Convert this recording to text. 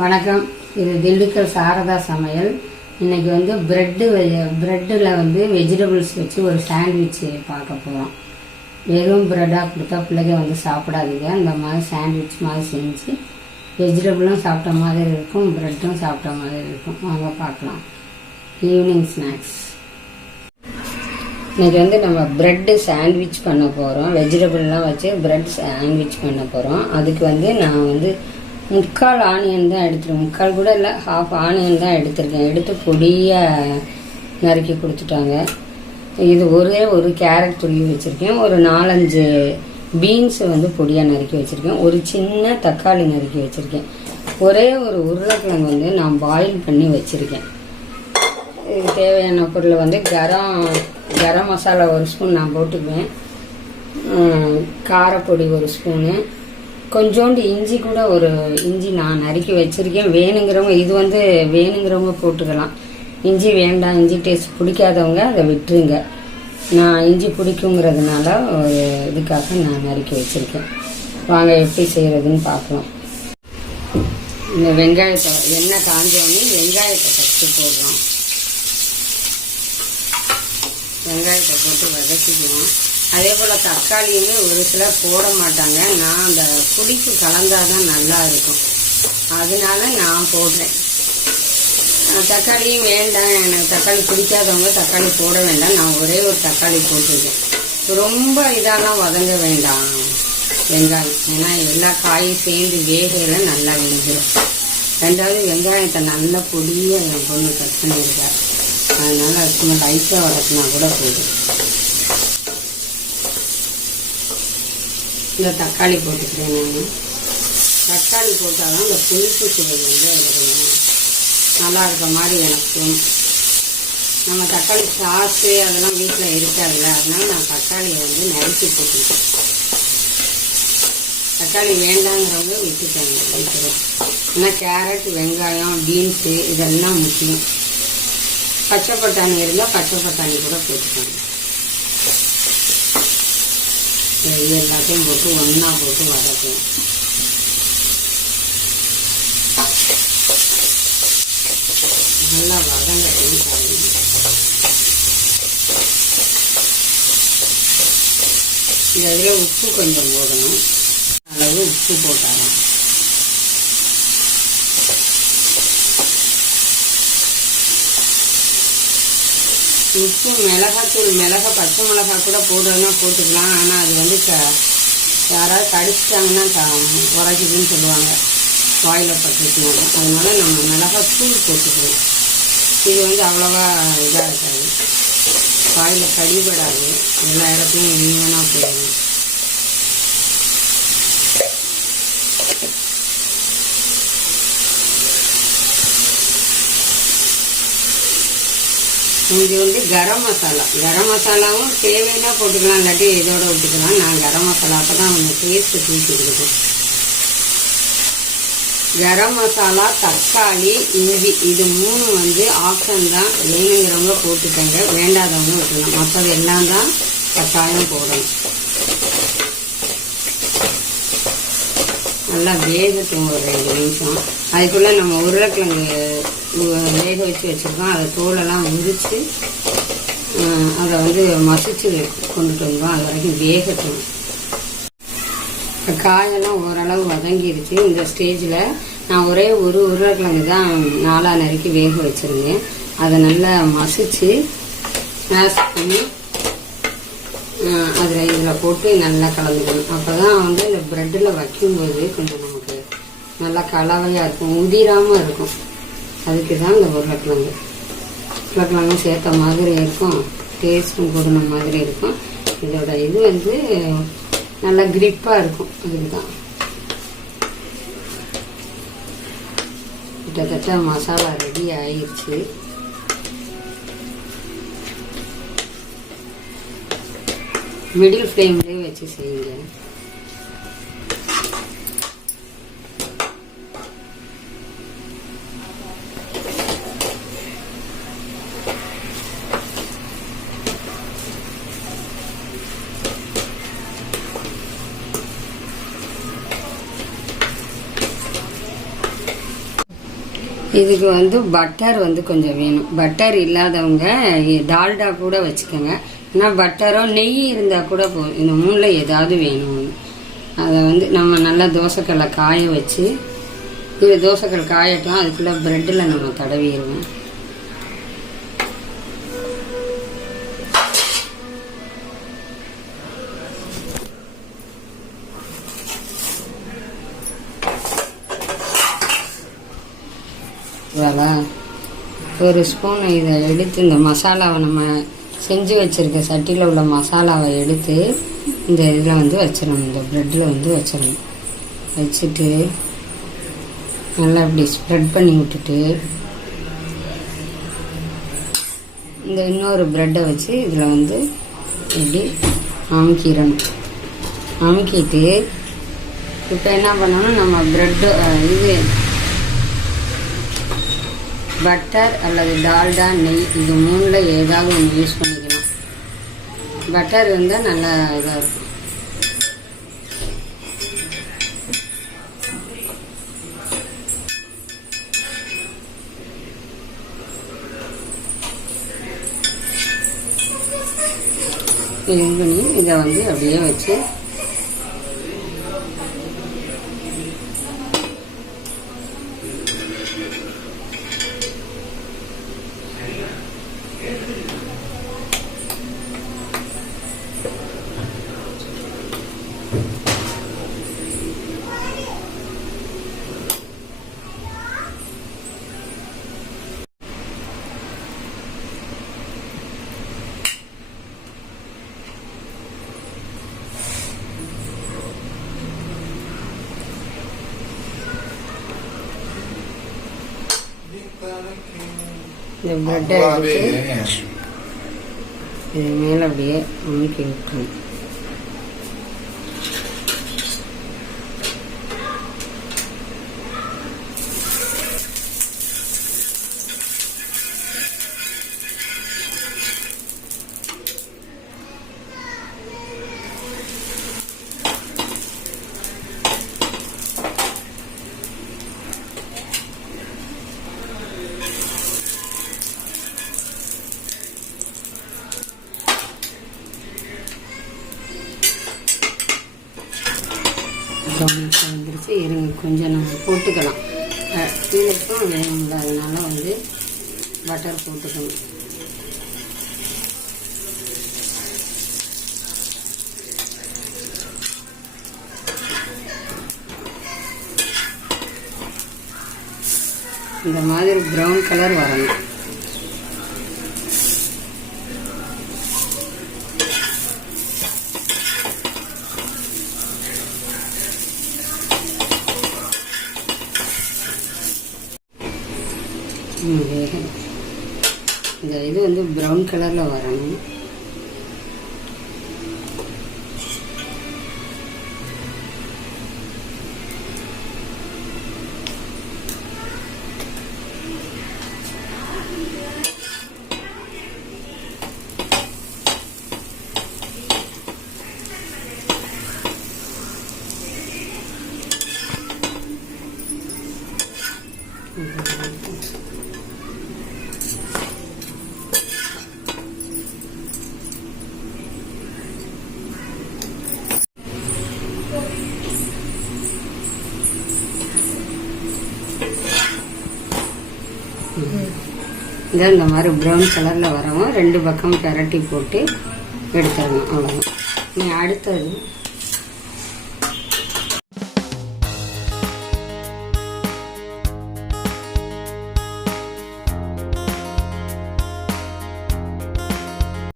வணக்கம். இது திண்டுக்கல் சாரதா சமையல். இன்னைக்கு வந்து பிரெட்டில் வந்து வெஜிடபிள்ஸ் வச்சு ஒரு சாண்ட்விச் பார்க்க போகிறோம். வெறும் பிரெட்டாக கொடுத்தா பிள்ளைங்க வந்து சாப்பிடாதீங்க. இந்த மாதிரி சாண்ட்விச் மாதிரி செஞ்சு வெஜிடபிளும் சாப்பிட்ட மாதிரி இருக்கும், பிரெட்டும் சாப்பிட்ட மாதிரி இருக்கும். வாங்க பார்க்கலாம். Evening snacks. இன்னைக்கு வந்து நம்ம பிரெட்டு சாண்ட்விச் பண்ண போகிறோம். வெஜிடபிள்லாம் வச்சு பிரெட் சாண்ட்விச் பண்ண போகிறோம். அதுக்கு வந்து நான் வந்து 3/4 ஆனியன் தான் எடுத்துருக்கேன். 3/4 கூட இல்லை, 1/2 ஆனியன் தான் எடுத்திருக்கேன். எடுத்து பொடியாக நறுக்கி கொடுத்துட்டாங்க. இது ஒரு கேரட் துருவி வச்சுருக்கேன். ஒரு 4-5 பீன்ஸ் வந்து பொடியாக நறுக்கி வச்சுருக்கேன். ஒரு சின்ன தக்காளி நறுக்கி வச்சுருக்கேன். ஒரு உருளைக்கிழங்கு வந்து நான் பாயில் பண்ணி வச்சுருக்கேன். இது தேவையான பொருள் வந்து கரம் மசாலா 1 ஸ்பூன் நான் போட்டுக்குவேன். காரப்பொடி 1 ஸ்பூனு, கொஞ்சோண்டு இஞ்சி கூட இஞ்சி நான் நறுக்கி வச்சுருக்கேன். வேணுங்கிறவங்க இது வந்து வேணுங்கிறவங்க போட்டுக்கலாம். இஞ்சி வேண்டாம், இஞ்சி டேஸ்ட் பிடிக்காதவங்க அதை விட்டுருங்க. நான் இஞ்சி பிடிக்குங்கிறதுனால இதுக்காக நான் நறுக்கி வச்சுருக்கேன். வாங்க எப்படி செய்கிறதுன்னு பார்க்கலாம். இந்த வெங்காயத்தை எண்ணெய் காஞ்சோடனே வெங்காயத்தை ஃபஸ்ட்டு போடுறோம். வெங்காயத்தை போட்டு வதக்கிக்குவோம். அதே போல் தக்காளியுமே ஒரு சிலர் போட மாட்டாங்க. நான் அந்த புளிப்பு கலந்தாதான் நல்லா இருக்கும், அதனால நான் போடுறேன். தக்காளியும் வேண்டாம், எனக்கு தக்காளி பிடிக்காதவங்க தக்காளி போட வேண்டாம். நான் ஒரே ஒரு தக்காளி போட்டுருக்கேன். ரொம்ப இதெல்லாம் வதங்க வேண்டாம் வெங்காயம், ஏன்னா எல்லா காயும் சேர்ந்து வேகையில நல்லா வெந்துடும். 2வது வெங்காயத்தை நல்லா பொடியாக என் பொண்ணு கட் பண்ணியிருக்காரு, அதனால சும்மா லைட்டாக வதக்கினா கூட போதும். இந்த தக்காளி போட்டுக்கிறேன். நான் தக்காளி போட்டால் தான் இந்த புளிப்பு சுவை வந்து அதில் நல்லா இருக்க மாதிரி எனக்கு தோணும். நம்ம தக்காளி சாஸு அதெல்லாம் வீட்டில் இருக்காதுல்ல, அதனால நான் தக்காளியை வந்து நறுக்கி போட்டுருக்கேன். தக்காளி வேண்டாங்கிறவங்க வைக்கிறோம். ஏன்னா கேரட், வெங்காயம், பீன்ஸு இதெல்லாம் முக்கியம். பச்சை பட்டாணி இருந்தால் பச்சை பட்டாணி கூட போட்டுக்கோங்க. இது எல்லாத்தையும் போட்டு ஒன்றா போட்டு வதக்கும். நல்லா வதங்கட்டும். இந்த இதில் உப்பு கொஞ்சம் போடணும். அளவு உப்பு போட்டாலும் உப்பு, மிளகாத்தூள், பச்சை மிளகா கூட போடுறதுனா போட்டுக்கலாம். ஆனால் அது வந்து யாராவது கடிச்சிட்டாங்கன்னா உரைக்குதுன்னு சொல்லுவாங்க, வாயில் பட்டுச்சுனால. அதனால நம்ம மிளகாத்தூள் போட்டுக்கலாம். இது வந்து அவ்வளோவா இதாக இருக்காது, வாயில் கடிபடாது, எல்லா இடத்துலையும் ஈவனாக போயிடும். இங்கே வந்து கரம் மசாலாவும் தேவைன்னா போட்டுக்கலாம், இல்லாட்டி இதோட விட்டுக்கலாம். நான் கரம் மசாலா அப்போ தான் கொஞ்சம் டேஸ்ட்டு தூக்கி கொடுக்கும். கரம் மசாலா, தக்காளி, இஞ்சி இது 3 வந்து ஆப்ஷன் தான். வேணுங்கிறவங்க போட்டுக்கங்க, வேண்டாதவங்க விட்டுக்கலாம். மற்றது எல்லாம் தான் கட்டாயம் போடணும். நல்லா வேகட்டும் ஒரு 2 நிமிஷம். அதுக்குள்ளே நம்ம உருளைக்கிழங்கு வேக வச்சு வச்சுருக்கோம். அதை தோலெல்லாம் உரித்து அதை வந்து மசிச்சு கொண்டுட்டு வந்தோம். அது வரைக்கும் வேகட்டும். காயெல்லாம் ஓரளவு வதங்கிடுச்சு. இந்த ஸ்டேஜில் நான் ஒரே ஒரு உருளைக்கிழங்கு தான் 4 நறுக்கி வேக வச்சுருந்தேன். அதை நல்லா மசிச்சு ஸ்மாஷ் பண்ணி இதில் போட்டு நல்லா கலந்துக்கணும். அப்போ தான் வந்து இந்த ப்ரெட்டில் வைக்கும்போது கொஞ்சம் நமக்கு நல்லா கலவையாக இருக்கும், உதிராமல் இருக்கும். அதுக்கு தான் இந்த உருளைக்கிழங்கு சேர்த்த மாதிரி இருக்கும், டேஸ்ட்டும் கூடின மாதிரி இருக்கும். இதோட இது வந்து நல்லா கிரிப்பாக இருக்கும். அதுக்கு தான் கிட்டத்தட்ட மசாலா ரெடி ஆயிடுச்சு. மிடில் ஃப்ளேம்லேயே வச்சு செய்யுங்க. இதுக்கு வந்து பட்டர் வந்து கொஞ்சம் வேணும். பட்டர் இல்லாதவங்க டால்டா கூட வச்சுக்கோங்க. ஆனால் பட்டரோ நெய் இருந்தால் கூட போதும். இந்த 3ல் ஏதாவது வேணும். அதை வந்து நம்ம நல்லா தோசைக்கல்லை காய வச்சு, இது தோசைக்கல் காயட்டும், அதுக்குள்ளே ப்ரெட்டில் நம்ம தடவிடுவோம். ஒரு ஸ்பூன் இதை எடுத்து இந்த மசாலாவை நம்ம செஞ்சு வச்சுருக்க சட்டியில் உள்ள மசாலாவை எடுத்து இந்த இதில் வந்து வச்சிடணும். இந்த ப்ரெட்டில் வந்து வச்சிடணும். வச்சுட்டு நல்லா இப்படி ஸ்ப்ரெட் பண்ணி விட்டுட்டு இந்த இன்னொரு ப்ரெட்டை வச்சு இதில் வந்து இப்படி அமுக்கிடணும். அமுக்கிட்டு இப்போ என்ன பண்ணணும், நம்ம ப்ரெட்டு இது பட்டர் அல்லது டால்டா, நெய், இது 3ல் ஏதாவது ஒன்று யூஸ் பண்ணிக்கலாம். பட்டர் இருந்தால் நல்லா இதாக இருக்கும். இது பண்ணி இதை வந்து அப்படியே வச்சு இந்த ப்ரெட்டை எடுத்து இது மேலே அப்படியே அமுக்கி விட்டுரும். வந்துருச்சு. இருங்க, கொஞ்சம் நம்ம போட்டுக்கலாம். கீழேக்கும் வேணும்ல, அதனால வந்து பட்டர் போட்டுக்கணும். இந்த மாதிரி ப்ரௌன் கலர் வரணும். இந்த இது வந்து ப்ரௌன் கலரில் வரணும். இந்த மாதிரி ப்ரௌன் கலரில் வரவும் 2 பக்கம் பெரட்டி போட்டு எடுத்துடணும். அவ்வளோதான். அடுத்தது